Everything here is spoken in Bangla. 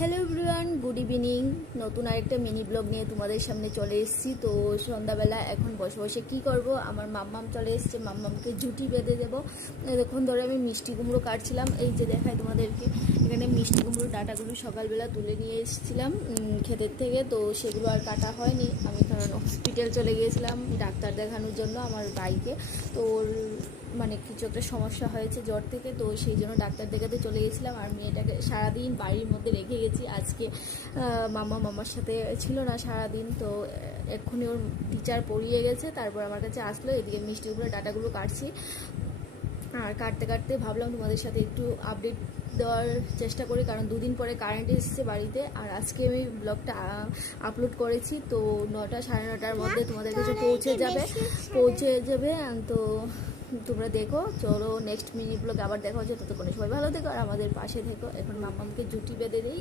Hello everyone, good evening. নতুন আরেকটা মিনি ব্লগ নিয়ে তোমাদের সামনে চলে এসেছি। তো সন্ধ্যাবেলা এখন বসে বসে কী করব, আমার মাম্মাম চলে এসছে, মাম্মামকে জুটি বেঁধে দেবো। এতক্ষণ ধরে আমি মিষ্টি কুমড়ো কাটছিলাম, এই যে দেখায় তোমাদেরকে। এখানে মিষ্টি কুমড়ো ডাটাগুলো সকালবেলা তুলে নিয়ে এসেছিলাম ক্ষেতের থেকে, তো সেগুলো আর কাটা হয়নি। আমি কারণ হসপিটাল চলে গিয়েছিলাম ডাক্তার দেখানোর জন্য আমার ভাইকে। তো ওর মানে কিছু একটা সমস্যা হয়েছে জ্বর থেকে, তো সেই জন্য ডাক্তার দেখাতে চলে গেছিলাম। আর মেয়েটাকে সারাদিন বাড়ির মধ্যে রেখে গেছি। আজকে মামার সাথে ছিল না সারাদিন, তো এক্ষুনি ওর টিচার পড়িয়ে গেছে, তারপর আমার কাছে আসলো। এদিকে মিষ্টি উপরে ডাটাগুলো কাটছি, আর কাটতে কাটতে ভাবলাম তোমাদের সাথে একটু আপডেট দেওয়ার চেষ্টা করি, কারণ দুদিন পরে কারেন্ট এসেছে বাড়িতে। আর আজকে আমি ব্লগটা আপলোড করেছি, তো 9টা সাড়ে 9টার মধ্যে তোমাদের কাছে পৌঁছে যাবে। তো তোমরা দেখো, চলো নেক্সট মিনি ব্লগ আবার দেখা হচ্ছে। ততক্ষণে সবাই ভালো থেকো আর আমাদের পাশে থেকো। এখন মাম্মামকে জুটি বেঁধে দিই।